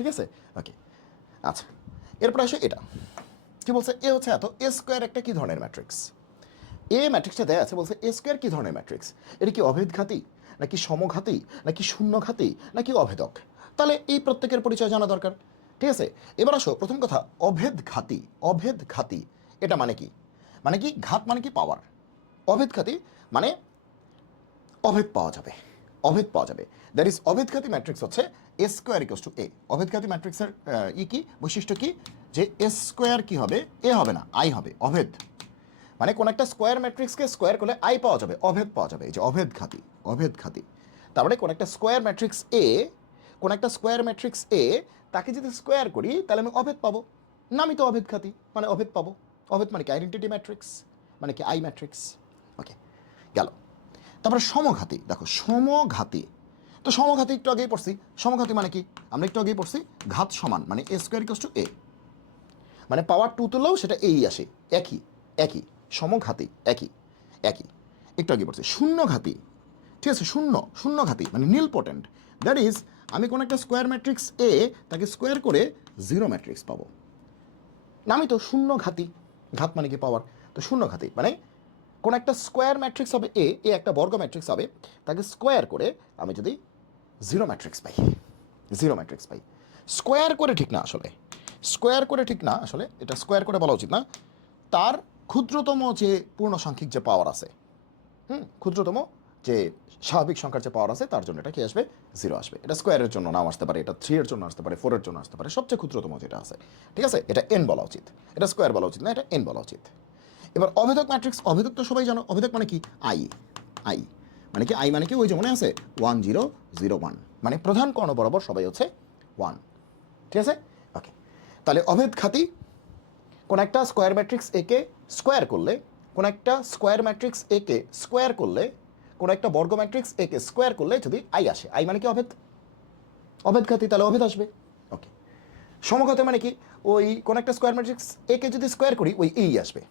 ঠিক আছে? ওকে, আচ্ছা, এরপর আসে এটা কি বলছে, এ হচ্ছে এত, এ স্কোয়ার একটা কী ধরনের ম্যাট্রিক্স, এ ম্যাট্রিক্সটা দেয়া আছে, বলছে এ স্কোয়ার কী ধরনের ম্যাট্রিক্স, এটা কি অভেদঘাতী নাকি সমঘাতী নাকি শূন্যঘাতী নাকি অভেদক? তাহলে এই প্রত্যেকের পরিচয় জানা দরকার। ঠিক আছে, এবার আসো প্রথম কথা, অভেদঘাতী, অভেদঘাতী এটা মানে কি? মানে কি ঘাত মানে কি পাওয়ার, অভেদঘাতী মানে অভেদ পাওয়া যাবে, অভেদ পাওয়া যাবে। দ্যাট ইজ অভেদঘাতী ম্যাট্রিক্স হচ্ছে এ স্কোয়ার ইকোয়াস টু এ। অভেদঘাতী ম্যাট্রিক্সের কি বৈশিষ্ট্য কি, যে এ স্কোয়ার কি হবে, এ হবে না আই হবে, অভেদ। মানে কোন একটা স্কোয়ার ম্যাট্রিক্সকে স্কোয়ার করলে আই পাওয়া যাবে, অভেদ পাওয়া যাবে, এই যে অভেদঘাতী, অভেদঘাতী। তার মানে কোন একটা স্কোয়ার ম্যাট্রিক্স এ, কোন একটা স্কোয়ার ম্যাট্রিক্স এ, তাকে যদি স্কোয়ার করি তাহলে আমি অভেদ পাবো, নামই তো অভেদঘাতী, মানে অভেদ পাবো। অভেদ মানে কি আইডেন্টিটি ম্যাট্রিক্স, মানে কি আই ম্যাট্রিক্স। ওকে, গেল। তারপরে সমঘাতী, দেখো সমঘাতী, তো সমঘাতী একটু আগেই পড়ছি, সমঘাতী মানে কি, আমরা একটু আগেই পড়ছি ঘাত সমান, মানে এ স্কোয়ার ইকোয়াস টু এ, মানে পাওয়ার টু তুললেও সেটা এই আসে, একই একই, সমঘাতী একই একই, একটু আগে পড়ছি। শূন্যঘাতী, ঠিক আছে, শূন্য, শূন্যঘাতী মানে নীল পোটেন্ট, দ্যাট ইজ আমি কোনো একটা স্কোয়ার ম্যাট্রিক্স এ তাকে স্কোয়ার করে জিরো ম্যাট্রিক্স পাবো, নামই তো শূন্যঘাতী, ঘাত মানে কি পাওয়ার, তো শূন্যঘাতী মানে কোন একটা স্কোয়ার ম্যাট্রিক্স হবে এ, এ একটা বর্গ ম্যাট্রিক্স হবে, তাকে স্কোয়ার করে আমি যদি জিরো ম্যাট্রিক্স পাই, জিরো ম্যাট্রিক্স পাই। স্কোয়ার করে ঠিক না আসলে, স্কোয়ার করে ঠিক না আসলে, এটা স্কোয়ার করে বলা উচিত না, তার ক্ষুদ্রতম যে পূর্ণসাংখ্যিক যে পাওয়ার আছে, ক্ষুদ্রতম যে স্বাভাবিক সংখ্যার যে পাওয়ার আছে তার জন্য এটা কি আসবে, জিরো আসবে। এটা স্কোয়ারের জন্য নাও আসতে পারে, এটা 3 এর জন্য আসতে পারে, 4 এর জন্য আসতে পারে, সবচেয়ে ক্ষুদ্রতম যেটা আছে, ঠিক আছে, এটা এন বলা উচিত, এটা স্কোয়ার বলা উচিত না, এটা এন বলা উচিত। এবার অভেদক ম্যাট্রিক্স, অভেদক তো সবাই জানো, অভেদক মানে কি আই, আই মানে কি, আই মানে কি ওই যে মনে আছে 1 0 0 1, মানে প্রধান কর্ণ বরাবর সবাই হচ্ছে 1, ঠিক আছে। ওকে, তাহলে অভেদঘাতী কোন একটা স্কোয়ার ম্যাট্রিক্স একে স্কোয়ার করলে, কোন একটা স্কোয়ার ম্যাট্রিক্স একে স্কোয়ার করলে, কোন একটা বর্গ ম্যাট্রিক্স একে স্কোয়ার করলে যদি আই আসে, আই মানে কি অভেদ, অভেদঘাতী, তাহলে অভেদ আসবে। ওকে, সমঘাতী মানে কি, ওই কোন একটা স্কোয়ার ম্যাট্রিক্স একে যদি স্কোয়ার করি ওই এই আসবে,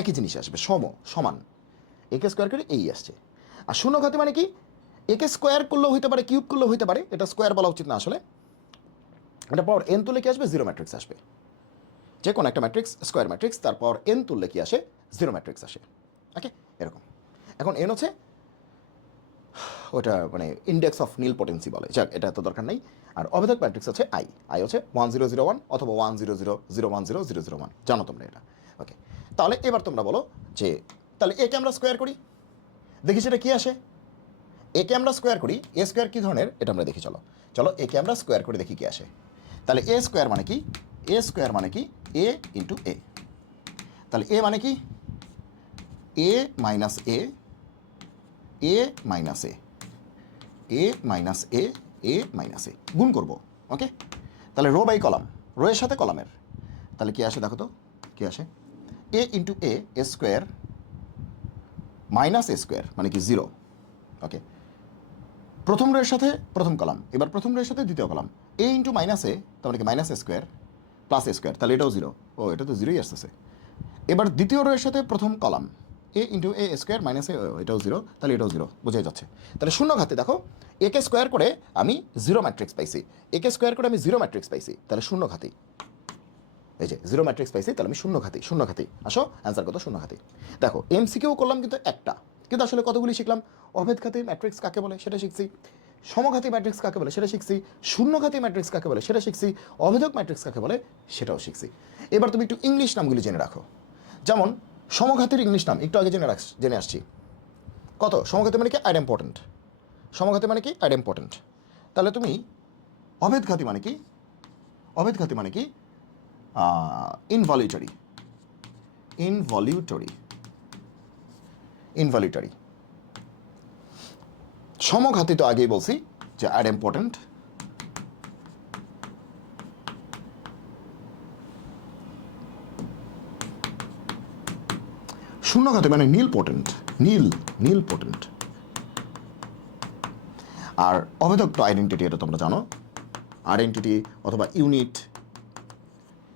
একই জিনিস আসবে, সম, সমান, একে স্কোয়ার করে এই আসছে। আর শূন্যঘাতী মানে কি, একে স্কোয়ার করলেও হইতে পারে, কিউব করলেও হইতে পারে, এটা স্কোয়ার বলা উচিত না আসলে, এটা পাওয়ার এন তুলে কি আসবে, জিরো ম্যাট্রিক্স আসবে। যে কোনো একটা ম্যাট্রিক্স স্কোয়ার ম্যাট্রিক্স, তারপর এন তুললে কি আসে, জিরো ম্যাট্রিক্স আসে। ওকে, এরকম। এখন এন হচ্ছে ওটা মানে ইন্ডেক্স অফ নীল পোটেন্সি বলে, যাক এটা এত দরকার নেই। আর অভেদক ম্যাট্রিক্স হচ্ছে আই, আই হচ্ছে 1 0 0 1 অথবা 1 0 0 0 1 0 0 0 1, জানো তোমরা এটা। ওকে, তাহলে এবার তোমরা বলো যে তাহলে একে আমরা স্কোয়ার করি, দেখি সেটা কি আসে। একে আমরা স্কোয়ার করি, এ স্কোয়ার কী ধরনের এটা আমরা দেখি, চলো চলো একে আমরা স্কোয়ার করে দেখি কি আসে। তাহলে এ স্কোয়ার মানে কি, এ স্কোয়ার মানে কি এ ইন্টু এ, তাহলে এ মানে কি এ মাইনাস এ, এ মাইনাস এ, এ মাইনাস এ, এ মাইনাস এ গুণ করবো। ওকে, তাহলে রো বাই কলাম, রো এর সাথে কলামের, তাহলে কি আসে দেখো তো, কি আসে, এ ইন্টু এ, এ স্কোয়ার মাইনাস এ স্কোয়ার মানে কি জিরো। ওকে, প্রথম রোয়ের সাথে প্রথম কলাম, এবার প্রথম রোয়ের সাথে দ্বিতীয় কলাম, এ ইন্টু মাইনাস এ তার মানে কি মাইনাস এ স্কোয়ার প্লাস এ স্কোয়ার, তাহলে এটাও জিরো, ও এটা তো জিরোই আসতেছে। এবার দ্বিতীয় রোয়ের সাথে প্রথম কলাম, এ ইন্টু এ স্কোয়ার মাইনাস এ, এটাও জিরো, তাহলে এটাও জিরো, বোঝাই যাচ্ছে। তাহলে শূন্য ঘাতে দেখো, একে স্কোয়ার করে আমি জিরো ম্যাট্রিক্স পাইছি, একে স্কোয়ার করে আমি জিরো ম্যাট্রিক্স পাইছি, তাহলে শূন্য ঘাতি, এই যে জিরো ম্যাট্রিক্স পাইছি, তাহলে আমি শূন্য ঘাতি, শূন্য ঘাতি, আসো অ্যান্সার কত, শূন্য ঘাতি। দেখো এমসিকিউ করলাম কিন্তু একটা, কিন্তু আসলে কতগুলি শিখলাম, অভেদঘাতী ম্যাট্রিক্স কাকে বলে সেটা শিখছি, সমঘাতী ম্যাট্রিক্স কাকে বলে সেটা শিখছি, শূন্যঘাতী ম্যাট্রিক্স কাকে বলে সেটা শিখছি, অভেদক ম্যাট্রিক্স কাকে বলে সেটাও শিখছি। এবার তুমি একটু ইংলিশ নামগুলি জেনে রাখো, যেমন সমঘাতের ইংলিশ নাম একটু আগে জেনে আসছি, কত, সমঘাতী মানে কি আইডেম্পর্টেন্ট, সমঘাতী মানে কি আইডেম্পর্টেন্ট, তাহলে তুমি অভেদঘাতী মানে কি, অভেদঘাতী মানে কি ইনভলিউটরি, ইনভলিউটরি, ইনভলিউটরি। সমঘাতী তো আগেই বলছি যে আইডেম্পর্টেন্ট, শূন্যঘাতী মানে নীল পোটেন্ট, নীল, নীল পোটেন্ট। আর অভেদক তো আইডেন্টিটি, এটা তোমরা জানো, আইডেন্টিটি অথবা ইউনিট,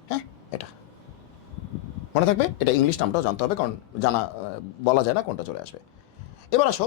হ্যাঁ এটা মনে থাকবে, এটা ইংলিশ নামটাও জানতে হবে, কারণ বলা যায় না কোনটা চলে আসবে। এবার আসো